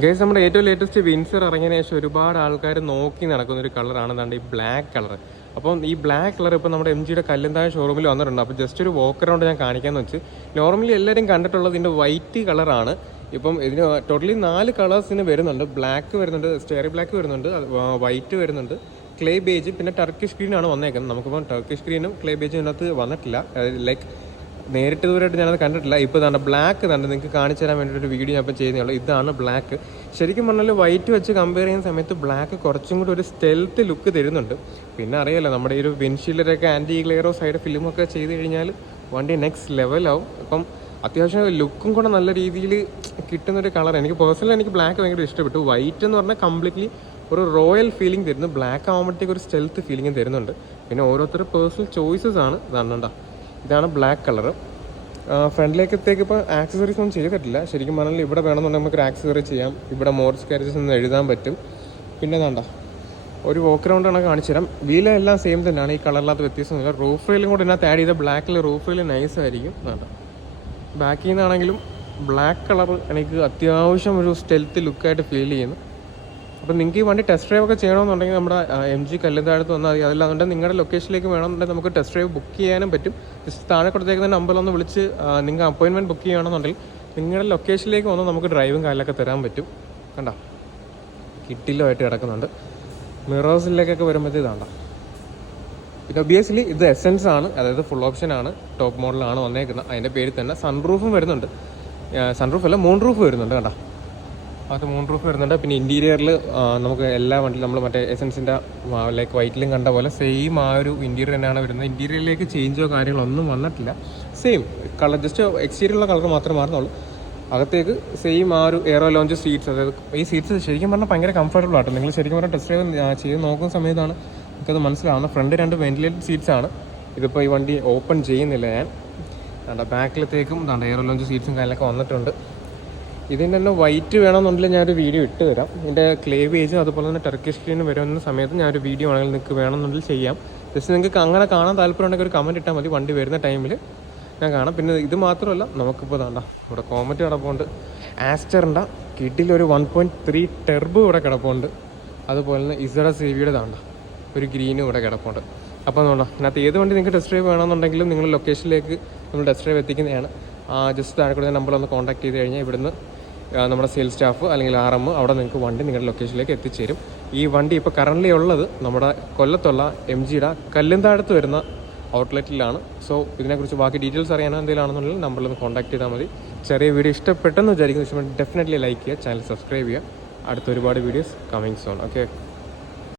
Guys, നമ്മുടെ ഏറ്റവും latest Windsor ഇറങ്ങിയതിന് ശേഷം ഒരുപാട് ആൾക്കാർ നോക്കി നടക്കുന്ന ഒരു കളറാണ് ഈ ബ്ലാക്ക് കളർ. അപ്പം ഈ ബ്ലാക്ക് കളർ ഇപ്പോൾ നമ്മുടെ MGയുടെ കല്ലുന്താഴ ഷോറൂമിൽ വന്നിട്ടുണ്ട്. അപ്പോൾ ജസ്റ്റ് ഒരു വോക്ക് അറൗണ്ട് ഞാൻ കാണിക്കാമെന്ന് വെച്ച്. നോർമലി എല്ലാവരും കണ്ടിട്ടുള്ളത് ഇതിൻ്റെ വൈറ്റ് കളറാണ്. ഇപ്പം ഇതിന് ടോട്ടലി 4 കളേഴ്സിന് വരുന്നുണ്ട്. ബ്ലാക്ക് വരുന്നുണ്ട്, സ്റ്റെയറി ബ്ലാക്ക് വരുന്നുണ്ട്, വൈറ്റ് വരുന്നുണ്ട്, ക്ലേ ബേജ്, പിന്നെ ടർക്കിഷ് ഗ്രീനാണ് വന്നേക്കുന്നത്. നമുക്കിപ്പം ടർക്കിഷ് ഗ്രീനും ക്ലേ ബേജും ഇതിനകത്ത് വന്നിട്ടില്ല. ലൈക്ക് നേരിട്ട് ദൂരമായിട്ട് ഞാനത് കണ്ടിട്ടില്ല. ഇപ്പോൾ ഇതാണ് ബ്ലാക്ക് തന്നെ നിങ്ങൾക്ക് കാണിച്ചു തരാൻ വേണ്ടിയിട്ടൊരു വീഡിയോ ഞാൻ ഇപ്പോൾ ചെയ്യുന്നുള്ളൂ. ഇതാണ് ബ്ലാക്ക്. ശരിക്കും പറഞ്ഞാൽ വൈറ്റ് വെച്ച് കമ്പയർ ചെയ്യുന്ന സമയത്ത് ബ്ലാക്ക് കുറച്ചും കൂടി ഒരു സ്റ്റെൽത്ത് ലുക്ക് തരുന്നുണ്ട്. പിന്നെ അറിയാലോ, നമ്മുടെ ഈ ഒരു വിൻഷീൽഡിലൊക്കെ ആൻറ്റി ഗ്ലെയറോ സൈഡ് ഫിലിമൊക്കെ ചെയ്ത് കഴിഞ്ഞാൽ വണ്ടി നെക്സ്റ്റ് ലെവലാവും. അപ്പം അത്യാവശ്യം ലുക്കും കൂടെ നല്ല രീതിയിൽ കിട്ടുന്നൊരു കളർ. എനിക്ക് പേഴ്സണലി എനിക്ക് ബ്ലാക്ക് ഭയങ്കര ഇഷ്ടപ്പെട്ടു. വൈറ്റ് എന്ന് പറഞ്ഞാൽ കംപ്ലീറ്റ്ലി ഒരു റോയൽ ഫീലിംഗ് തരുന്നു. ബ്ലാക്ക് ആകുമ്പോഴത്തേക്ക് ഒരു സ്റ്റെൽത്ത് ഫീലിംഗ് തരുന്നുണ്ട്. പിന്നെ ഓരോരുത്തരുടെ പേഴ്സണൽ ചോയ്സസ് ആണ്. ഇതാണ് ബ്ലാക്ക് കളർ. ഫ്രണ്ടിലേക്കത്തേക്ക് ഇപ്പോൾ ആക്സസറീസ് ഒന്നും ചെയ്തിട്ടില്ല. ശരിക്കും പറഞ്ഞാൽ ഇവിടെ വേണമെന്നുണ്ടെങ്കിൽ നമുക്കൊരു ആക്സസറി ചെയ്യാം. ഇവിടെ മോർസ് കാരേജസ് ഒന്ന് എഴുതാൻ പറ്റും. പിന്നെ ഒരു വോക്ക് റൗണ്ടാണ് കാണിച്ചു തരാം. വീലെല്ലാം സെയിം തന്നെയാണ്, ഈ കളറിനകത്ത് വ്യത്യാസമൊന്നുമില്ല. റൂഫ് റെയിലും കൂടെ ഇതിനകത്ത് ആഡ് ചെയ്ത ബ്ലാക്കിൽ റൂഫ് റെയിൽ നൈസ് ആയിരിക്കും. ബാക്കിൽ നിന്നാണെങ്കിലും ബ്ലാക്ക് കളർ എനിക്ക് അത്യാവശ്യം ഒരു സ്റ്റെൽത്ത് ലുക്കായിട്ട് ഫീൽ ചെയ്യുന്നു. അപ്പോൾ നിങ്ങൾക്ക് ഈ വണ്ടി ടെസ്റ്റ് ഡ്രൈവ് ഒക്കെ ചെയ്യണമെന്നുണ്ടെങ്കിൽ നമ്മുടെ MG കല്ലുന്താഴത്ത് വന്നാൽ മതി. അതല്ലാന്നുണ്ടെങ്കിൽ നിങ്ങളുടെ ലൊക്കേഷനിലേക്ക് വേണമെന്നുണ്ടെങ്കിൽ നമുക്ക് ടെസ്റ്റ് ഡ്രൈവ് ബുക്ക് ചെയ്യാനും പറ്റും. ജസ്റ്റ് താഴെ കൊടുത്തേക്കുന്ന നമ്പറിലൊന്ന് വിളിച്ച് നിങ്ങൾക്ക് അപ്പോയിൻമെൻറ്റ് ബുക്ക് ചെയ്യണമെന്നുണ്ടെങ്കിൽ നിങ്ങളുടെ ലൊക്കേഷനിലേക്ക് വന്ന് നമുക്ക് ഡ്രൈവും കാര്യങ്ങളൊക്കെ തരാൻ പറ്റും. കണ്ടോ, കിട്ടിലുമായിട്ട് കിടക്കുന്നുണ്ട്. മിറേഴ്സിലേക്കൊക്കെ വരുമ്പോഴത്തേക്ക് ഇതാണ്ട. പിന്നെ ഒബിയസ്ലി ഇത് എസെൻസ് ആണ്, അതായത് ഫുൾ ഓപ്ഷനാണ്, ടോപ്പ് മോഡലാണ് വന്നേക്കുന്നത്. അതിൻ്റെ പേരിൽ തന്നെ സൺറൂഫും വരുന്നുണ്ട്. സൺറൂഫ് അല്ല, മൂൺ റൂഫ് വരുന്നുണ്ട്. കണ്ടോ, അത് മൂൺ റൂഫ് വരുന്നുണ്ട്. പിന്നെ ഇൻറ്റീരിയറിൽ നമുക്ക് എല്ലാ വണ്ടിയിലും നമ്മൾ മറ്റേ എസെൻസിൻ്റെ ലൈക്ക് വൈറ്റിലും കണ്ട പോലെ സെയിം ആ ഒരു ഇൻറ്റീരിയർ തന്നെയാണ് വരുന്നത്. ഇൻറ്റീരിയറിലേക്ക് ചേഞ്ചോ കാര്യങ്ങളോ ഒന്നും വന്നിട്ടില്ല. സെയിം കളർ, ജസ്റ്റ് എക്സ്റ്റീരിയറുള്ള കളർ മാത്രമേ മാറുന്നുള്ളൂ. അകത്തേക്ക് സെയിം ആ ഒരു എയറോ ലോഞ്ച് സീറ്റ്സ്, അതായത് ഈ സീറ്റ്സ് ശരിക്കും പറഞ്ഞാൽ ഭയങ്കര കംഫർട്ടബിൾ ആട്ടോ. നിങ്ങൾ ശരിക്കും പറഞ്ഞാൽ ടെസ്റ്റ് ഡ്രൈവ് ചെയ്ത് നോക്കുന്ന സമയത്താണ് നമുക്കത് മനസ്സിലാവുന്നത്. ഫ്രണ്ട് 2 വെന്റിലേറ്റഡ് സീറ്റ്സ് ആണ്. ഇതിപ്പോൾ ഈ വണ്ടി ഓപ്പൺ ചെയ്യുന്നില്ല ഞാൻ. ബാക്കിലത്തേക്കും എയറോ ലോഞ്ച് സീറ്റ്സും കാര്യങ്ങളൊക്കെ വന്നിട്ടുണ്ട്. ഇതിൻ്റെ തന്നെ വൈറ്റ് വേണമെന്നുണ്ടെങ്കിൽ ഞാനൊരു വീഡിയോ ഇട്ട് തരാം. ഇതിൻ്റെ ക്ലേ ബേജും അതുപോലെ തന്നെ ടർക്കിഷ് സ്ക്രീനും വരുന്ന സമയത്ത് ഞാനൊരു വീഡിയോ ആണെങ്കിൽ നിങ്ങൾക്ക് വേണമെന്നുണ്ടെങ്കിൽ ചെയ്യാം. ജസ്റ്റ് നിങ്ങൾക്ക് അങ്ങനെ കാണാൻ താല്പര്യം ഉണ്ടെങ്കിൽ ഒരു കമൻറ്റ് ഇട്ടാൽ മതി. വണ്ടി വരുന്ന ടൈമിൽ ഞാൻ കാണാം. പിന്നെ ഇത് മാത്രമല്ല, നമുക്കിപ്പോൾ ഇവിടെ കോമറ്റ് കിടപ്പുണ്ട്. ആസ്റ്ററിൻ്റെ കിഡിലൊരു 1.3 ടെർബോ ഇവിടെ കിടപ്പുണ്ട്. അതുപോലെ തന്നെ ഇസഡ CVയുടെ ഒരു ഗ്രീനും ഇവിടെ കിടപ്പുണ്ട്. അപ്പോൾ ഇതിനകത്ത് ഏത് വണ്ടി നിങ്ങൾക്ക് ടെസ്റ്റ് ഡ്രൈവ് വേണമെന്നുണ്ടെങ്കിലും നിങ്ങൾ ലൊക്കേഷനിലേക്ക് നമ്മൾ ടെസ്റ്റ് ഡ്രൈവ് എത്തിക്കുന്നതാണ്. ജസ്റ്റ് താഴെ കൊടുത്ത നമ്പറിലൊന്ന് കോൺടാക്ട് ചെയ്ത് കഴിഞ്ഞാൽ ഇവിടുന്ന് നമ്മുടെ സെയിൽസ് സ്റ്റാഫ് അല്ലെങ്കിൽ RM അവിടെ നിങ്ങൾക്ക് വണ്ടി നിങ്ങളുടെ ലൊക്കേഷനിലേക്ക് എത്തിച്ചേരും. ഈ വണ്ടി ഇപ്പോൾ കറൻ്റ് ഉള്ളത് നമ്മുടെ കൊല്ലത്തുള്ള MGയുടെ കല്ലുന്താഴത്ത് വരുന്ന ഔട്ട്ലെറ്റിലാണ്. സോ ഇതിനെക്കുറിച്ച് ബാക്കി ഡീറ്റെയിൽസ് അറിയാനോ എന്തെങ്കിലും ആണെന്നുണ്ടെങ്കിൽ നമ്പറിലൊന്ന് കോൺടാക്ട് ചെയ്താൽ മതി. ചെറിയ വീഡിയോ ഇഷ്ടപ്പെട്ടെന്ന് വിചാരിക്കുന്നു. ഡെഫിനറ്റ്ലി ലൈക്ക് ചെയ്യുക, ചാനൽ സബ്സ്ക്രൈബ് ചെയ്യുക. അടുത്ത ഒരുപാട് വീഡിയോസ് കമ്മിങ് സോൺ. ഓക്കെ.